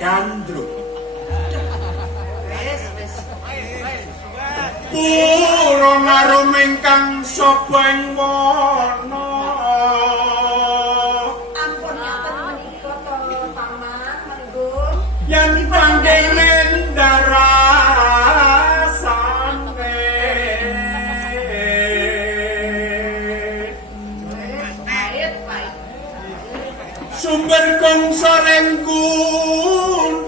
Gandrung. Wis. Pura marum ingkang sapa ing wana. Ampun ngaten menika to paman manggung. Yen panggenen darasane. Wis pahit. Sumber kongsa ning gunung.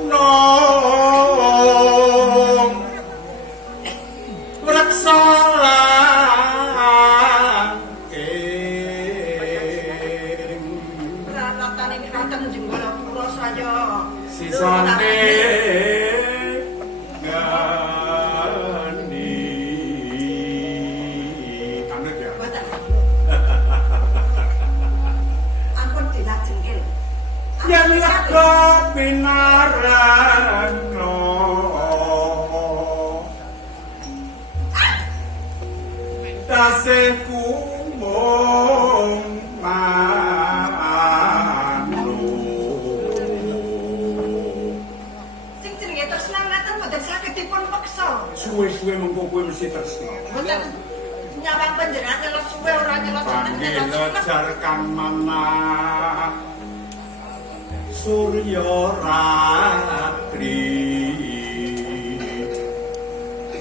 Reksa langking. Peralatan kraton jenggala pura saya. Sisane gani. Kanut ya. Boten. Ampun dilajengke. Yen lega pinaran tasih kumung manuk. Sing jenenge tresna ngaten boten saged dipun peksa. Suwe-suwe mengko kowe mesti tresna. Boten nyawang panjenengan nyelot suwe ora nyelot seneng nyelot seneng. Panggil kang manah Surya Ratri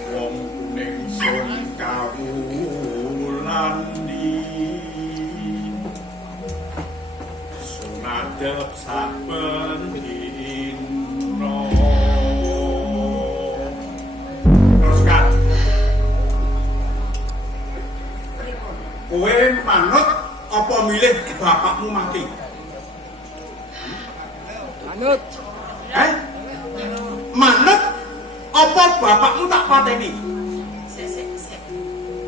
wong kuning sun kawulani sunadep saben dina. Terus kan kowe manut apa milih bapakmu mati? Manut. Manut apa bapakmu tak pateni? Sik.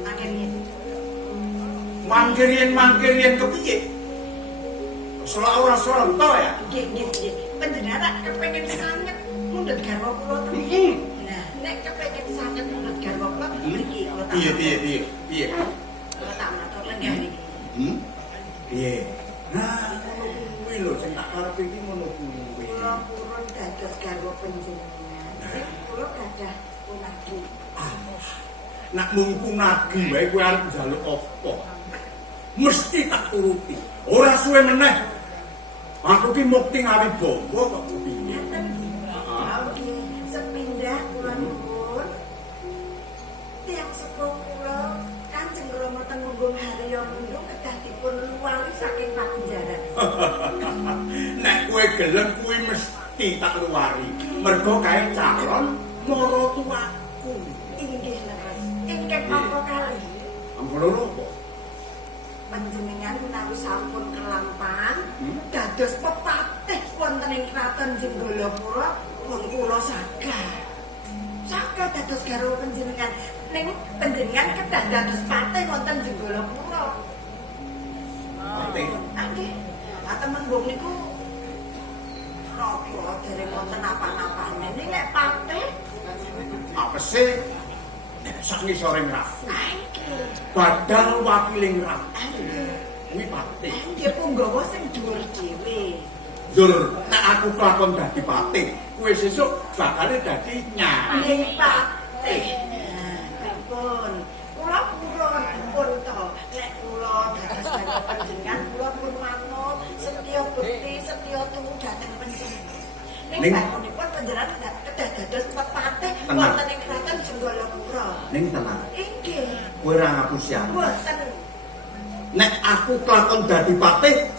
Akhirnya. Mangkirien kepiye? Ora to ya? Nggih. Panjenengan kepengin sanget mundhut garwa kula temen. Nah, nek kepengin sanget mundhut garwa kula mriki kula tak. Piye? Kula tak matur lenggah niki. Piye? Nah, ngono kuwi lho sing tak karepe iki ngono kuwi. Kula purun dados garwa panjenengan. Kula gadah punaki. Nak mung punagi wae kowe arep njaluk apa? Mesti tak turuti. Ora suwe meneh. Aku ki mukti ngawi bombo kok kepiye? Oke, sepindah kula nuwun. Tiang sepuh kula Kanjeng Rama Temunggung Harya Mundu kedah dipun luwali saking pakunjaran. Nek kowe gelem kuwi mesti tak luwari. Mergo kae calon maratuwaku. Inggih leres. Ingkang napa kalih? Ampun lho kok. Panjenengan menawi sampun kelampan dados pepatih wonten ing kraton Jenggalapura pun kula sagah dados garwa panjenengan ning panjenengan kedah dados patih wonten Jenggalapura. Patih. Nggih. Temenggung niku napa dereng wonten apa-apane ning nek patih Apa sih? Sak ngisore ngrafu. Badal wakiling ngrafu. Kuwi patih. nggih punggawa sing dhuwur dhewe. Dur, nek aku kelakon dadi patih, kowe sesuk bakal dadi nyai. Nggih patih. Pripun? Kula pun to. Nek kula dados garwa panjenengan, kula pun manut setya bekti, setya tuhu dhateng panjenengan. Ning sapunipun panjenengan kedah dados pepatih wonten ing kraton Jenggalapura. Ning tenang, Inggih. kowe ora ngapusi aku. Mboten. Nek aku kelakon dadi patih,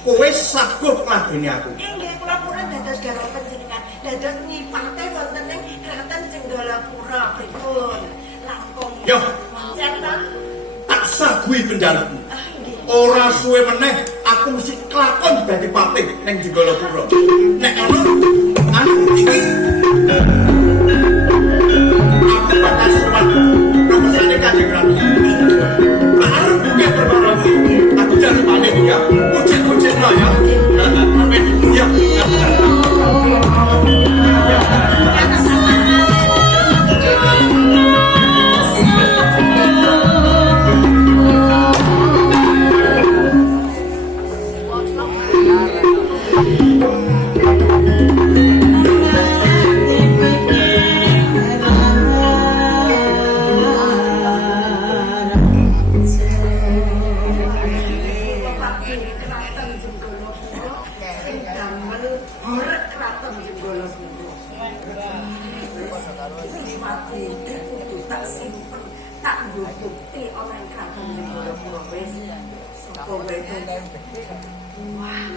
kowe saguh ngladeni aku. Inggih kula purun dados garwa panjenengan, dados nyipate wonten ing kraton Jenggalapura. Pripun? Langkung. Yo. Janten. Tak saguhi penjalukmu. Nggih. Ora suwe meneh aku mesti kelakon dadi patih ning Jenggalapura. Nek ngono, aku iki aku bakal sowan proposane Kanjeng Ratu. Arep buka perkara iki. Aku jaluk pamit ya. Pucet-pucet ya. Pamit ya. Sriwati Kraton Jenggolapura sing damel horeg Kraton Jenggolapura. Sriwati kudu tak simpen, tak nggo bukti ana ing Kraton Jenggolapura wis. Sapa wae. Wah.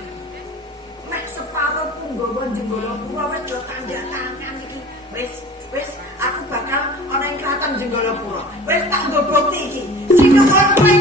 Nek separo punggawa Jenggolapura wis do tanda tangan iki. Wis aku bakal ana ing Kraton Jenggolapura. Wis tak nggo bukti iki. Sing kowe